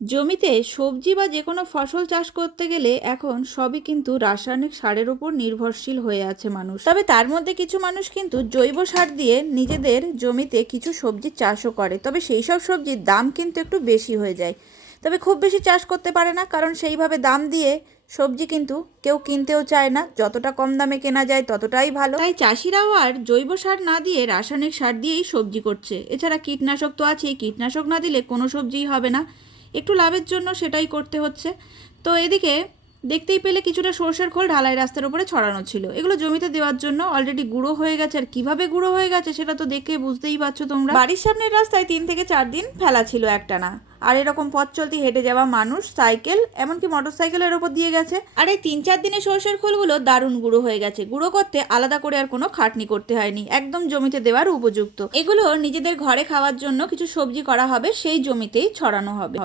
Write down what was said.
জমিতে সবজি বা যে কোনো ফসল চাষ করতে গেলে এখন সবই কিন্তু রাসায়নিক সারের উপর নির্ভরশীল হয়ে আছে মানুষ। তবে তার মধ্যে কিছু মানুষ কিন্তু জৈব সার দিয়ে নিজেদের জমিতে কিছু সবজি চাষও করে, তবে সেই সব সবজির দাম কিন্তু একটু বেশি হয়ে যায়। তবে খুব বেশি চাষ করতে পারে না, কারণ সেইভাবে দাম দিয়ে সবজি কিন্তু কেউ কিনতেও চায় না। যতটা কম দামে কেনা যায় ততটাই ভালো, তাই চাষিরাও আর জৈব সার না দিয়ে রাসায়নিক সার দিয়েই সবজি করছে। এছাড়া কীটনাশক তো আছেই, কীটনাশক না দিলে কোনো সবজিই হবে না, একটু লাভের জন্য সেটাই করতে হচ্ছে। তো এদিকে দেখতেই পেলে কিছুটা সর্ষের খোল ঢালাই রাস্তার উপরে ছড়ানো ছিল, এগুলো জমিতে দেওয়ার জন্য অলরেডি গুঁড়ো হয়ে গেছে। আর কিভাবে গুঁড়ো হয়ে গেছে সেটা তো দেখে বুঝতেই পারছো তোমরা। বাড়ির সামনের রাস্তায় 3 থেকে 4 দিন ফেলা ছিল একটানা, আর এরকম পথ চলতি হেঁটে যাওয়া মানুষ, সাইকেল, এমনকি মোটর সাইকেলের ওপর দিয়ে গেছে। আর এই 3-4 দিনে সর্ষের খোলগুলো দারুণ গুঁড়ো হয়ে গেছে। গুঁড়ো করতে আলাদা করে আর কোনো খাটনি করতে হয়নি, একদম জমিতে দেওয়ার উপযুক্ত। এগুলো নিজেদের ঘরে খাওয়ার জন্য কিছু সবজি করা হবে, সেই জমিতেই ছড়ানো হবে।